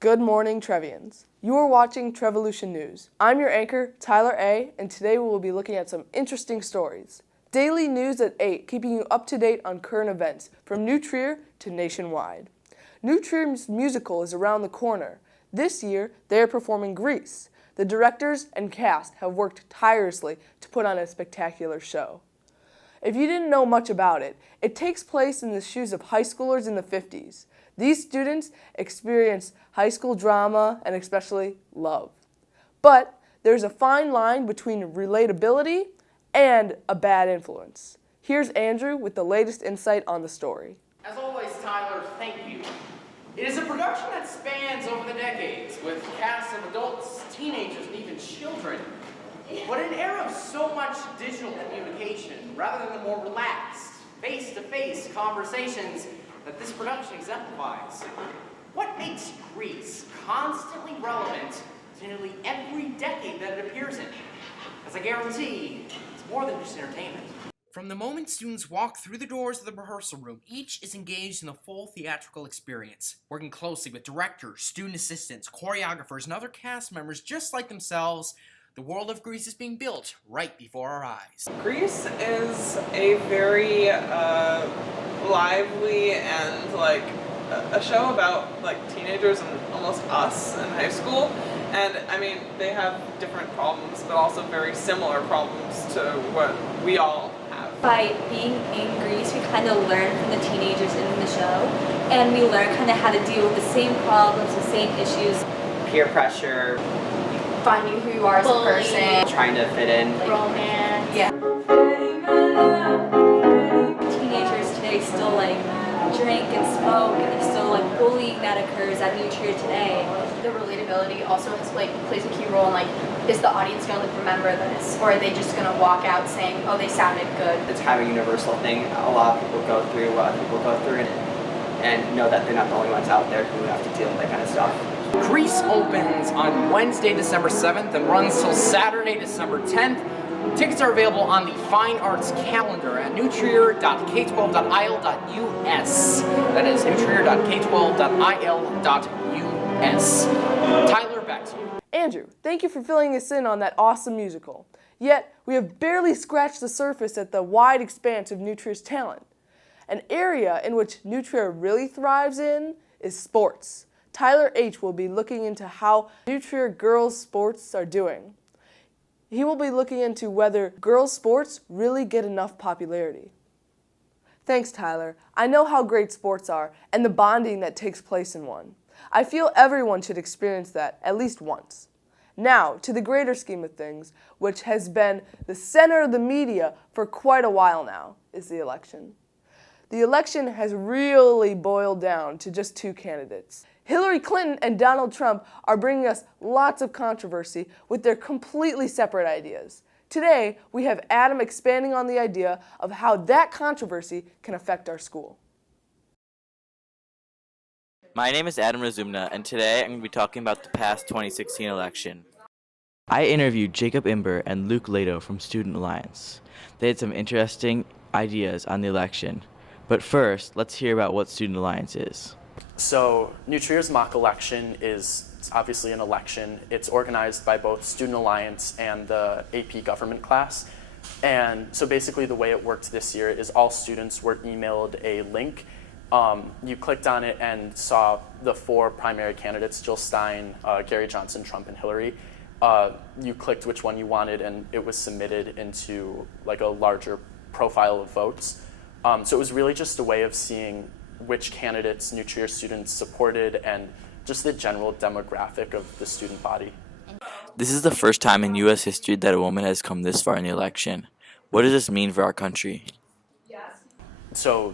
Good morning, Trevians. You are watching Trevolution News. I'm your anchor, Tyler A., and today we will be looking at some interesting stories. Daily news at 8, keeping you up to date on current events, from New Trier to nationwide. New Trier's musical is around the corner. This year, they are performing Grease. The directors and cast have worked tirelessly to put on a spectacular show. If you didn't know much about it, it takes place in the shoes of high schoolers in the 50s. These students experience high school drama and especially love. But there's a fine line between relatability and a bad influence. Here's Andrew with the latest insight on the story. As always, Tyler, thank you. It is a production that spans over the decades, with casts of adults, teenagers, and even children. But in an era of so much digital communication, rather than the more relaxed, face-to-face conversations that this production exemplifies, what makes Grease constantly relevant to nearly every decade that it appears in? As I guarantee, it's more than just entertainment. From the moment students walk through the doors of the rehearsal room, each is engaged in the full theatrical experience, working closely with directors, student assistants, choreographers, and other cast members just like themselves. The world of Grease is being built right before our eyes. Grease is a very lively and a show about teenagers and almost us in high school. And I mean, they have different problems, but also very similar problems to what we all have. By being in Grease, we kind of learn from the teenagers in the show, and we learn kind of how to deal with the same problems, the same issues. Peer pressure, finding who you are as a person, trying to fit in, romance. Yeah. Teenagers today still drink and smoke, and there's still bullying that occurs at New Trier today. The relatability also has plays a key role in is the audience gonna remember this, or are they just gonna walk out saying, oh, they sounded good? it's kind of a universal thing. A lot of people go through what other people go through, and know that they're not the only ones out there who have to deal with that kind of stuff. Grease opens on Wednesday, December 7th and runs till Saturday, December 10th. Tickets are available on the Fine Arts calendar at newtrier.k12.il.us. That is newtrier.k12.il.us. Tyler, back to you. Andrew, thank you for filling us in on that awesome musical. Yet, we have barely scratched the surface at the wide expanse of New Trier's talent. An area in which New Trier really thrives in is sports. Tyler H. will be looking into how New Trier girls' sports are doing. He will be looking into whether girls' sports really get enough popularity. Thanks, Tyler. I know how great sports are and the bonding that takes place in one. I feel everyone should experience that at least once. Now, to the greater scheme of things, which has been the center of the media for quite a while now, is the election. The election has really boiled down to just two candidates. Hillary Clinton and Donald Trump are bringing us lots of controversy with their completely separate ideas. Today, we have Adam expanding on the idea of how that controversy can affect our school. My name is Adam Razumna, and today I'm going to be talking about the past 2016 election. I interviewed Jacob Imber and Luke Lato from Student Alliance. They had some interesting ideas on the election. But first, let's hear about what Student Alliance is. So New Trier's mock election is obviously an election. It's organized by both Student Alliance and the AP government class. And so basically the way it worked this year is all students were emailed a link. You clicked on it and saw the four primary candidates, Jill Stein, Gary Johnson, Trump, and Hillary. You clicked which one you wanted, and it was submitted into a larger profile of votes. So it was really just a way of seeing which candidates New Trier students supported and just the general demographic of the student body. This is the first time in U.S. history that a woman has come this far in the election. What does this mean for our country? So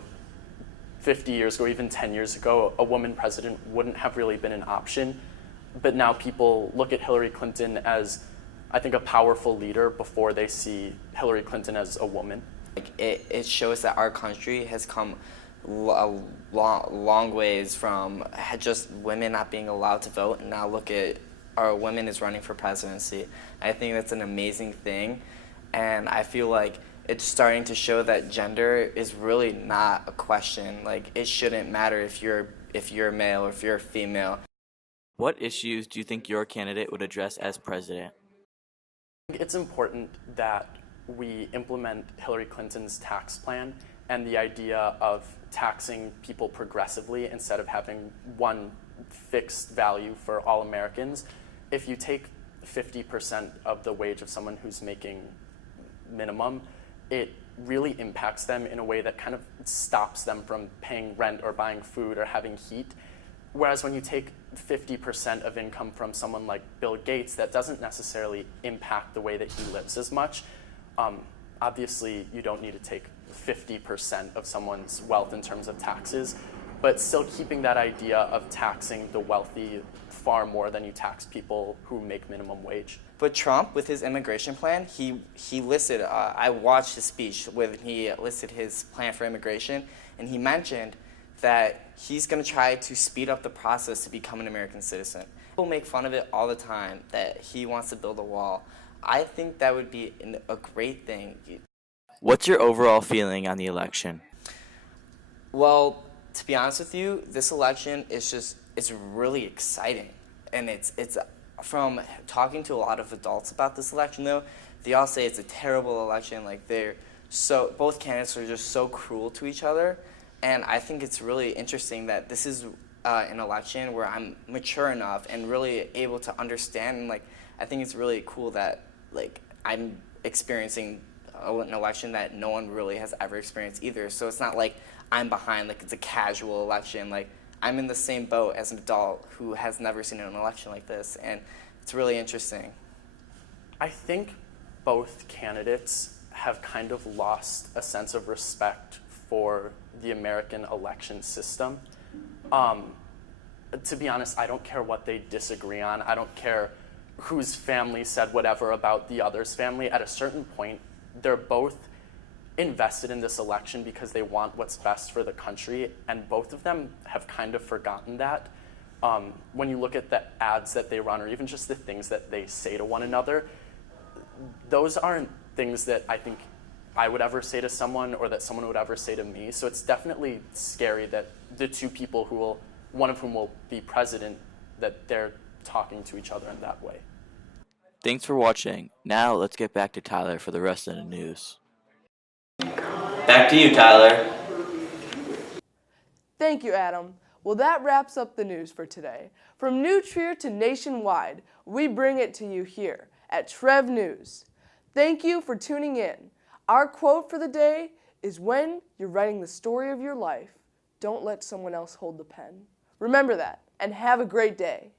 50 years ago, even 10 years ago, a woman president wouldn't have really been an option. But now people look at Hillary Clinton as, I think, a powerful leader before they see Hillary Clinton as a woman. It shows that our country has come a long ways from just women not being allowed to vote, and now look at our women is running for presidency. I think that's an amazing thing, and I feel like it's starting to show that gender is really not a question. It shouldn't matter if you're a male or if you're a female. What issues do you think your candidate would address as president? It's important that we implement Hillary Clinton's tax plan and the idea of taxing people progressively instead of having one fixed value for all Americans. If you take 50% of the wage of someone who's making minimum, it really impacts them in a way that kind of stops them from paying rent or buying food or having heat. Whereas when you take 50% of income from someone like Bill Gates, that doesn't necessarily impact the way that he lives as much. Obviously, you don't need to take 50% of someone's wealth in terms of taxes, but still keeping that idea of taxing the wealthy far more than you tax people who make minimum wage. But Trump, with his immigration plan, he listed, I watched his speech when he listed his plan for immigration, and he mentioned that he's going to try to speed up the process to become an American citizen. People make fun of it all the time, that he wants to build a wall. I think that would be a great thing. What's your overall feeling on the election? Well, to be honest with you, this election is it's really exciting. And it's from talking to a lot of adults about this election, though, they all say it's a terrible election. Like, both candidates are just so cruel to each other. And I think it's really interesting that this is an election where I'm mature enough and really able to understand. And, like, I think it's really cool that, like, I'm experiencing an election that no one really has ever experienced either. So it's not like I'm behind, like it's a casual election. Like, I'm in the same boat as an adult who has never seen an election like this, and it's really interesting. I think both candidates have kind of lost a sense of respect for the American election system. To be honest, I don't care what they disagree on. I don't care whose family said whatever about the other's family. At a certain point, they're both invested in this election because they want what's best for the country, and both of them have kind of forgotten that. When you look at the ads that they run, or even just the things that they say to one another, those aren't things that I think I would ever say to someone or that someone would ever say to me. So it's definitely scary that the two people one of whom will be president, that they're talking to each other in that way. Thanks for watching. Now let's get back to Tyler for the rest of the news. Back to you, Tyler. Thank you, Adam. Well, that wraps up the news for today. From New Trier to nationwide, we bring it to you here at Trev News. Thank you for tuning in. Our quote for the day is, when you're writing the story of your life, don't let someone else hold the pen. Remember that, and have a great day.